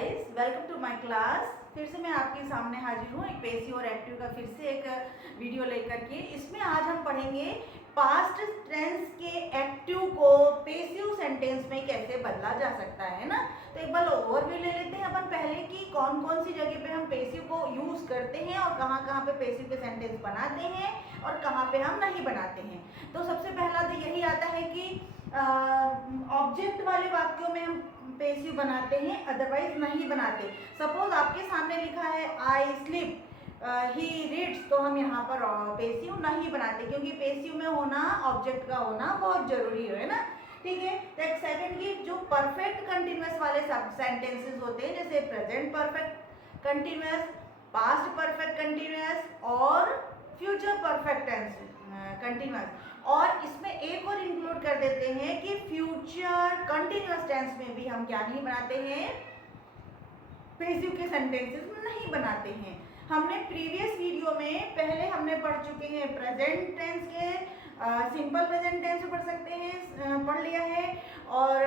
Guys, welcome to my class. फिर से मैं आपके सामने हाजिर हूँ एक पेसिव और एक्टिव का फिर से एक वीडियो लेकर के। इसमें आज हम पढ़ेंगे पास्ट टेंस के एक्टिव को पेसिव सेंटेंस में कैसे बदला जा सकता है ना। तो एक बार ओवरव्यू ले लेते हैं अपन पहले कि कौन कौन सी जगह पे हम पेसिव को यूज करते हैं और कहाँ कहाँ पे पेसिव के सेंटेंस बनाते हैं और कहाँ पे हम नहीं बनाते हैं। तो सबसे पहला तो यही आता है कि ऑब्जेक्ट वाले वाक्यों में हम पेसिव बनाते हैं, अदरवाइज नहीं बनाते। सपोज आपके सामने लिखा है आई स्लीप, ही रीड्स, तो हम यहाँ पर पेसिव नहीं बनाते क्योंकि पेसिव में होना ऑब्जेक्ट का होना बहुत जरूरी है ना। ठीक है। तो एक सेकंड की जो परफेक्ट कंटिन्यूअस वाले सब सेंटेंसेस होते हैं जैसे present perfect continuous, past perfect continuous और फ्यूचर परफेक्ट टेंस कंटिन्यूअस। और इसमें एक और इंक्लूड कर देते हैं कि फ्यूचर कंटिन्यूअस टेंस में भी हम क्या नहीं बनाते हैं, पेसिव के सेंटेंसेस में नहीं बनाते हैं। हमने प्रीवियस वीडियो में पहले हमने पढ़ चुके हैं प्रेजेंट टेंस के, सिंपल प्रेजेंट टेंस पढ़ सकते हैं, पढ़ लिया है, और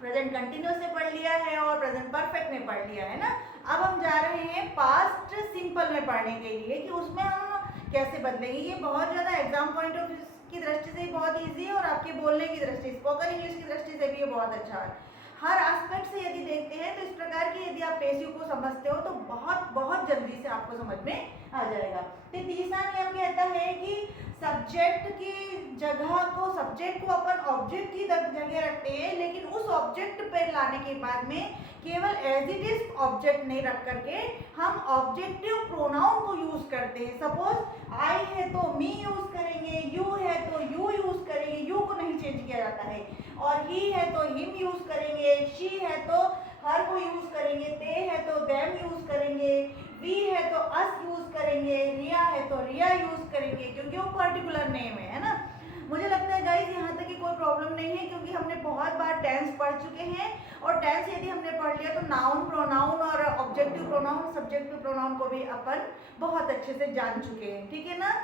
प्रेजेंट कंटिन्यूअस ने पढ़ लिया है और प्रेजेंट परफेक्ट ने पढ़ लिया है ना। अब हम जा रहे हैं पास्ट सिंपल में पढ़ने के लिए कि उसमें हम कैसे बदलेंगे। ये बहुत ज़्यादा एग्जाम पॉइंट ऑफ व्यू की दृष्टि से बहुत इजी है और आपके बोलने की दृष्टि, स्पोकन इंग्लिश की दृष्टि से भी ये बहुत अच्छा है। हर एस्पेक्ट से यदि देखते हैं तो इस प्रकार की यदि आप पेसिव को समझते हो तो बहुत बहुत जल्दी से आपको समझ में आ जाएगा। तो तीसरा नियम कहता है कि सब्जेक्ट की जगह को, सब्जेक्ट को अपन ऑब्जेक्ट की जगह रखते हैं, लेकिन उस ऑब्जेक्ट पर लाने के बाद में केवल एज इट इज ऑब्जेक्ट नहीं रख करके हम ऑब्जेक्टिव प्रोनाउन को यूज करते हैं। सपोज आई है तो मी यूज करेंगे, यू है तो यू यूज करेंगे, यू को नहीं चेंज किया जाता है, और ही है तो हिम यूज करेंगे, शी है तो हर को यूज करेंगे, दे है तो देम यूज करेंगे, वी है तो अस यूज करेंगे, रिया है तो रिया यूज करेंगे क्योंकि वो पर्टिकुलर नेम है ना। मुझे लगता है गाइस यहाँ तक की कोई प्रॉब्लम नहीं है क्योंकि हमने बहुत बार टेंस पढ़ चुके हैं, और टेंस यदि हमने पढ़ लिया तो नाउन, प्रोनाउन और ऑब्जेक्टिव प्रोनाउन, सब्जेक्टिव प्रोनाउन को भी अपन बहुत अच्छे से जान चुके हैं। ठीक है ना।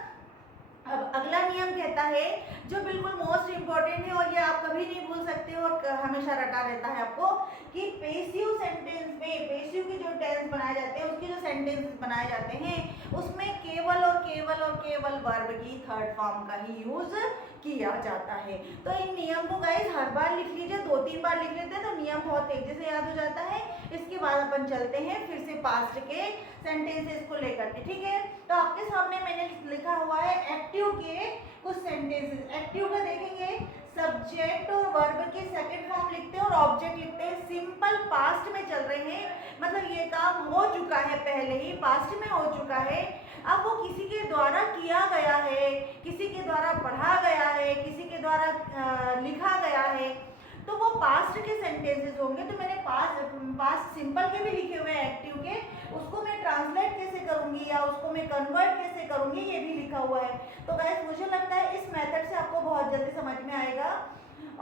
अब अगला नियम कहता है जो बिल्कुल मोस्ट इंपॉर्टेंट है और ये आप कभी नहीं भूल सकते और हमेशा रटा रहता है आपको कि पेसिव सेंटेंस में, पेसिव के जो टेंस बनाए जाते हैं, उसके जो सेंटेंस बनाए जाते हैं उसमें केवल और केवल और केवल वर्ब की थर्ड फॉर्म का ही यूज किया जाता है। तो इन नियम को गाइस हर बार लिख लीजिए, 2-3 बार लिख लेते हैं तो नियम बहुत तेजी से याद हो जाता है। इसके बाद अपन चलते हैं फिर से पास्ट के सेंटेंसेस को लेकर के। ठीक है। तो आपके सामने मैंने लिखा हुआ है एक्टिव के कुछ सेंटेंसेस। एक्टिव का देखेंगे सब्जेक्ट और वर्ब की सेकंड फॉर्म लिखते हैं और ऑब्जेक्ट लिखते हैं, सिंपल पास्ट में चल रहे हैं, मतलब ये काम हो चुका है, पहले ही पास्ट में हो चुका है, अब वो किसी के द्वारा किया गया है, किसी के द्वारा पढ़ा गया है, किसी के द्वारा लिखा गया है, तो वो पास्ट के सेंटेंसेस होंगे। तो मैंने पास्ट सिंपल के भी लिखे हुए हैं एक्टिव के, उसको मैं ट्रांसलेट कैसे करूंगी या उसको मैं कन्वर्ट कैसे करूंगी ये भी लिखा हुआ है। तो गाइस मुझे लगता है इस मेथड से आपको बहुत जल्दी समझ में आएगा।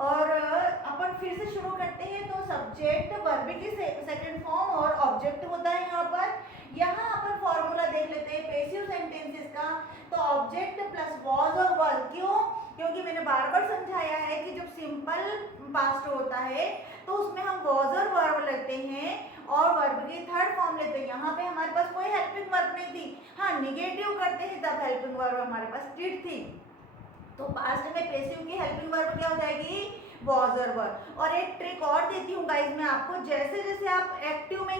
और अपन फिर से शुरू करते हैं। तो सब्जेक्ट, वर्ब की सेकंड फॉर्म और ऑब्जेक्ट होता है यहाँ पर। यहाँ अपन फॉर्मूला देख लेते हैं पेसिव सेंटेंसेस का। तो ऑब्जेक्ट प्लस वॉज और वर, क्यों? क्योंकि मैंने बार बार समझाया है कि जब सिंपल पास्ट होता है तो उसमें हम वॉज और वर्ब लेते हैं और वर्ब की थर्ड फॉर्म लेते हैं। यहाँ पे हमारे पास कोई हेल्पिंग वर्ब नहीं थी, हाँ निगेटिव करते हैं तब हेल्पिंग वर्ब हमारे पास डिड थी। तो पास्ट में पेसिव की हेल्पिंग वर्ब क्या हो जाएगी, वॉज और वर। और एक ट्रिक और देती हूँ गाइस मैं आपको, जैसे जैसे आप एक्टिव में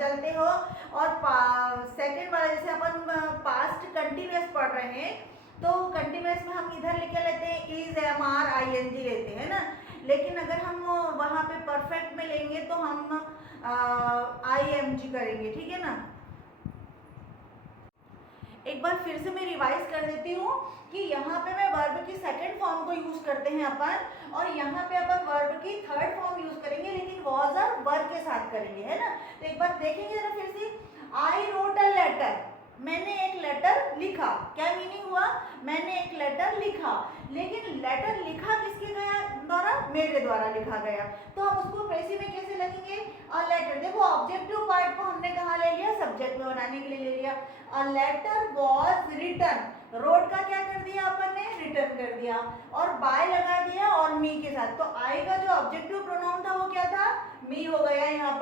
चलते हो और सेकंड वाला जैसे अपन पास्ट कंटिन्यूअस पढ़ रहे हैं तो कंटिन्यूअस में हम इधर लिख लेते हैं is, M, R, I N G लेते हैं ना, लेकिन अगर हम वहाँ पे परफेक्ट में लेंगे तो हम आई एम जी करेंगे। ठीक है ना। एक बार फिर से मैं रिवाइज कर देती हूँ कि यहाँ पे मैं वर्ब की सेकंड फॉर्म को यूज करते हैं अपन, और यहाँ पे अपन वर्ब की थर्ड फॉर्म यूज करेंगे, लेकिन वॉज और वर के साथ करेंगे, है ना। तो एक बार देखेंगे जरा फिर से, आई रोट अ लेटर, मैंने एक लेटर लिखा, क्या मीनिंग हुआ, मैंने एक लेटर लिखा, लेकिन लेटर लिखा किसके द्वारा, मेरे द्वारा लिखा गया, तो हम उसको पेसिव में कैसे लगेंगे, अ लेटर। देखो ऑब्जेक्टिव पार्ट को हमने कहाँ ले लिया, सब्जेक्ट में बनाने के लिए ले लिया। A letter was written, road का क्या कर दिया अपन ने, रिटर्न कर दिया, और बाय लगा दिया और मी के साथ। तो आई का जो ऑब्जेक्टिव प्रोनाउन था वो क्या था, मी हो गया यहाँ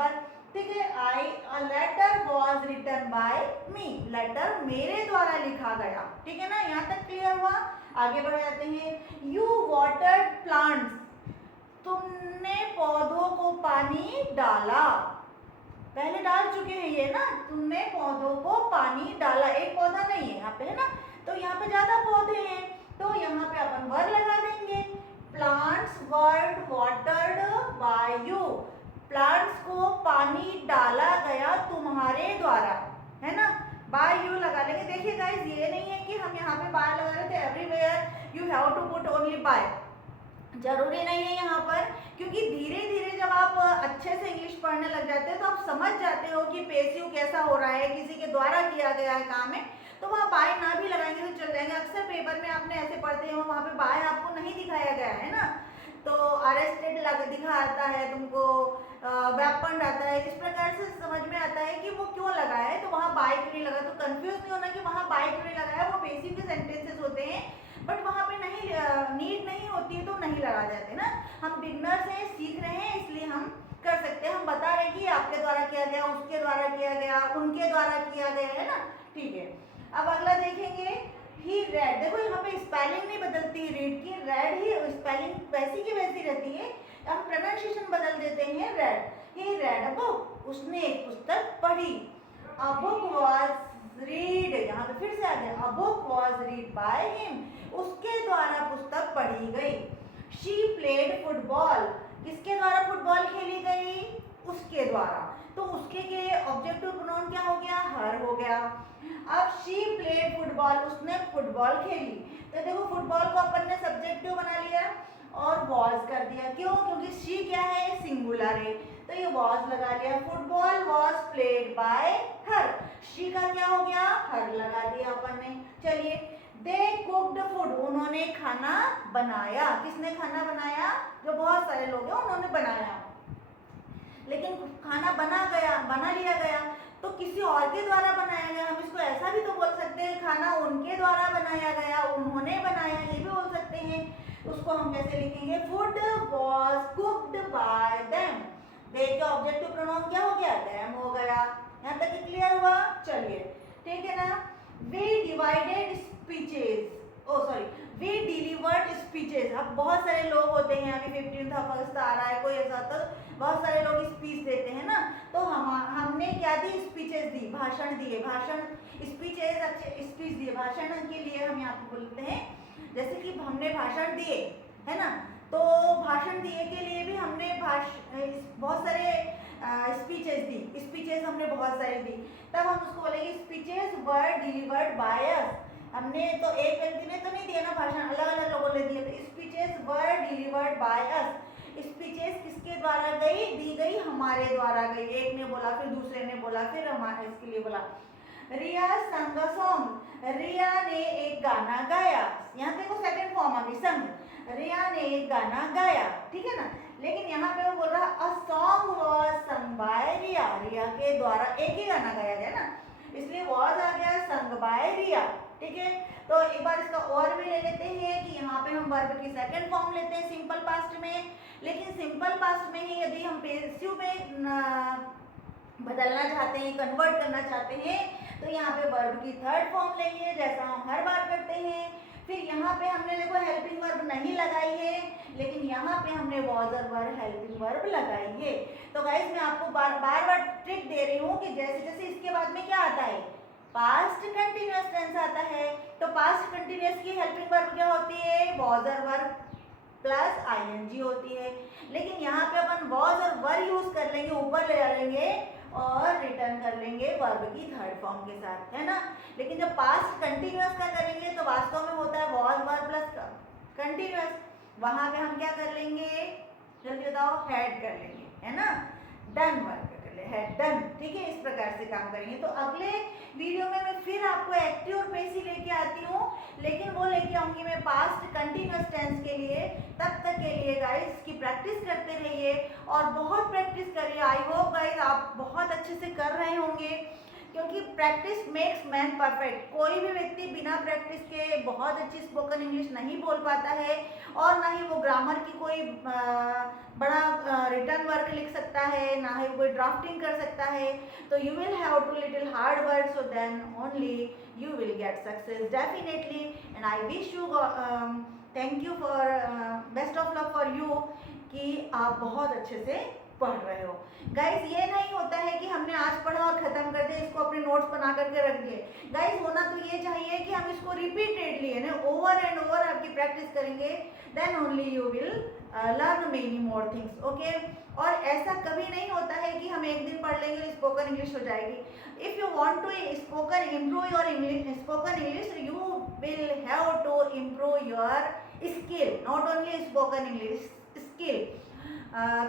बाय मी, लेटर मेरे द्वारा लिखा गया। ठीक है ना, यहाँ तक क्लियर हुआ। आगे बढ़ जाते हैं। यू वाटर्ड प्लांट्स, तुमने पौधों को पानी डाला। पहले डाल चुके हैं ये ना, तुमने पौधों को पानी डाला। एक पौधा नहीं है यहाँ पे, है ना, तो यहाँ पे ज्यादा पौधे हैं, तो यहाँ पे अपन वर लगा देंगे। Plants were watered by you, plants को पानी डाला गया तुम्हारे द्वारा, है ना, बाय यू लगा लेंगे। देखिए गाइस, ये नहीं है कि हम यहाँ पे बाय लगा रहे थे, everywhere you have to put only by, जरूरी नहीं है यहाँ पर, क्योंकि धीरे धीरे जब आप अच्छे से इंग्लिश पढ़ने लग जाते हैं तो आप समझ जाते हो कि पेसिव कैसा हो रहा है, किसी के द्वारा किया गया है काम है, तो वहाँ बाय ना भी लगाएंगे तो चल जाएंगे। अक्सर पेपर में आपने ऐसे पढ़ते हो, वहाँ पे बाय आपको नहीं दिखाया गया है ना, तो अरेस्टेड दिखाता है तुमको, वेपन आता है, इस प्रकार से समझ में आता है कि वो क्यों लगा है, तो वहाँ बाय क्यों नहीं लगा। तो कंफ्यूज नहीं होना कि वहाँ बाय क्यों नहीं लगा है, वो पेसिव के सेंटेंसेस होते हैं, बट वहाँ पे नहीं नीड नहीं होती है तो नहीं लगा जाते ना। हम बिगनर्स हैं, सीख रहे हैं, इसलिए हम कर सकते हैं। हम बता रहे हैं कि आपके द्वारा किया गया, उसके द्वारा किया गया, उनके द्वारा किया गया, है ना। ठीक है, अब अगला देखेंगे। ही रेड, देखो यहाँ पे स्पेलिंग नहीं बदलती रीड की, रेड ही स्पेलिंग वैसी की वैसी रहती है, हम प्रोनाउंसिएशन बदल देते हैं red. He red a book, उसने एक पुस्तक पढ़ी। अ बुक वाज रीड, यहाँ पे फिर से आ गया, a book was read by him, उसके द्वारा पुस्तक पढ़ी गई। शी प्लेड फुटबॉल, किसके द्वारा फुटबॉल खेली गई, उसके द्वारा, तो उसके के ऑब्जेक्टिव प्रोनाउन क्या हो गया, हर हो गया। अब शी प्लेड फुटबॉल, उसने फुटबॉल खेली, तो देखो फुटबॉल को अपन ने सब्जेक्टिव बना लिया और वॉज कर दिया, क्यों, क्योंकि शी क्या है, सिंगुलर है, तो ये वॉज लगा लिया। Football was played by her, she का क्या हो गया, हर लगा दिया अपन ने। चलिए, दे कुक्ड फूड, उन्होंने खाना बनाया। किसने खाना बनाया, जो बहुत सारे लोग हैं उन्होंने बनाया, लेकिन खाना बना लिया गया, तो किसी और के द्वारा बनाया गया। हम इसको ऐसा भी तो बोल सकते हैं, खाना उनके द्वारा बनाया गया, उन्होंने बनाया, ये भी बोल सकते हैं। उसको हम कैसे लिखेंगे, food was cooked by them, they का ऑब्जेक्टिव प्रोनाउन क्या हो गया, देम हो गया। यहाँ तक क्लियर हुआ। चलिए, ठीक है ना। We divided speeches, we delivered speeches. अब बहुत सारे लोग होते हैं, अभी 15 अगस्त आ रहा है, कोई ऐसा तो बहुत सारे लोग स्पीच देते हैं ना, तो हमने क्या दी, स्पीचेस दी, भाषण दिए, भाषण स्पीचेस, अच्छे स्पीच दिए। भाषण के लिए हम यहाँ पे बोलते हैं, जैसे कि हमने भाषण दिए, है ना, तो भाषण दिए के लिए भी हमने बहुत सारे स्पीचेस दी, स्पीचेस हमने बहुत सारी दी, तब हम उसको बोलेंगे speeches were delivered by us. हमने तो एक व्यक्ति ने तो नहीं दिया ना भाषण, अलग अलग लोगों ने दिए, तो speeches were delivered by us. Speeches किसके द्वारा दी गई, हमारे द्वारा गई। एक ने बोला, फिर दूसरे ने बोला, फिर हमारे इसके लिए बोला। रिया संग अ सॉन्ग, रिया ने एक गाना गाया। यहाँ देखो सेकंड फॉर्म आ गई, संग। रिया ने एक गाना गाया, ठीक है ना, लेकिन यहाँ पे वो बोल रहा a song was sung by Riya, Riya के द्वारा एक ही गाना गाया गया ना, इसलिए वाज आ गया, संग बाय रिया। ठीक है, तो एक बार इसका और भी ले लेते हैं कि यहाँ पे हम वर्ब की सेकंड फॉर्म लेते हैं सिंपल पास्ट में, लेकिन सिंपल पास्ट में ही यदि हम पेसिव में बदलना चाहते हैं, कन्वर्ट करना चाहते हैं, तो यहाँ पे वर्ब की थर्ड फॉर्म लेंगे, जैसा हम हर बार करते हैं। फिर यहाँ पे हमने देखो हेल्पिंग वर्ब नहीं लगाई है, लेकिन यहाँ पे हमने वॉज और वर हेल्पिंग वर्ब लगाई है। तो गाइस मैं आपको बार बार ट्रिक दे रही हूँ कि जैसे जैसे इसके बाद में क्या आता है, पास्ट कंटिन्यूअस टेंस आता है, तो पास्ट कंटिन्यूअस की हेल्पिंग वर्ब क्या होती है, वॉज और वर प्लस आईएनजी होती है। लेकिन यहाँ पे अपन वॉज और वर यूज कर लेंगे, ऊपर ले लेंगे और रिटर्न कर लेंगे वर्ब की थर्ड फॉर्म के साथ, है ना। लेकिन जब पास्ट कंटिन्यूअस का करेंगे तो वास्तव में होता है वॉज वर प्लस कंटिन्यूअस, वहां पे हम क्या कर लेंगे, जल्दी बताओ, हेड कर लेंगे, है ना, डन वर्ब कर ले, हेड डन। ठीक है, इस प्रकार से काम करेंगे। तो अगले वीडियो में मैं फिर आपको एक्टिव और पैसिव लेके आती हूँ, लेकिन वो लेके आऊंगी मैं पास्ट कंटिन्यूअस टेंस के लिए। तब तक के लिए गाइस इसकी प्रैक्टिस करते रहिए और बहुत प्रैक्टिस करिए। आई होप गाइस आप बहुत अच्छे से कर रहे होंगे। क्योंकि प्रैक्टिस मेक्स मैन परफेक्ट। कोई भी व्यक्ति बिना प्रैक्टिस के बहुत अच्छी स्पोकन इंग्लिश नहीं बोल पाता है, और ना ही वो ग्रामर की कोई बड़ा रिटर्न वर्क लिख सकता है, ना ही कोई ड्राफ्टिंग कर सकता है। तो you will have to little hard work, so then only you will get success definitely, and I wish you thank you for best of luck for you कि आप बहुत अच्छे से पढ़ रहे हो। गाइस ये नहीं होता है कि हमने आज पढ़ा और ख़त्म कर दिया, इसको अपने नोट्स बना करके रख दिए। गाइस होना तो ये चाहिए कि हम इसको रिपीटेडली यानी ओवर एंड ओवर आपकी प्रैक्टिस करेंगे, then only you will learn many more things, okay. और ऐसा कभी नहीं होता है कि हम एक दिन पढ़ लेंगे स्पोकन इंग्लिश हो जाएगी। If you want to spoken improve your English spoken English, you will have to improve your skill, not only spoken English skill,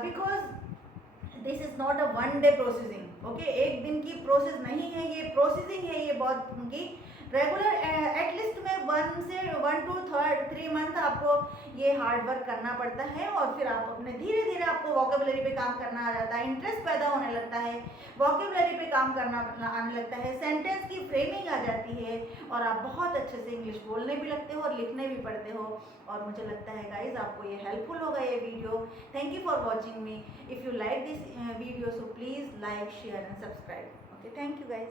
because this is not a one day processing, okay. एक दिन की process नहीं है, ये processing है, ये बहुत उनकी रेगुलर एटलीस्ट में 1 to 3 मंथ आपको ये हार्ड वर्क करना पड़ता है, और फिर आप अपने धीरे धीरे आपको वोकेबलरी पे काम करना आ जाता है, इंटरेस्ट पैदा होने लगता है, वोकेबलरी पे काम करना आने लगता है, सेंटेंस की फ्रेमिंग आ जाती है, और आप बहुत अच्छे से इंग्लिश बोलने भी लगते हो और लिखने भी पढ़ते हो। और मुझे लगता है गाइज आपको ये हेल्पफुल होगा ये video. Thank you for watching me. If you like this video, so please like, share and subscribe, okay. Thank you guys.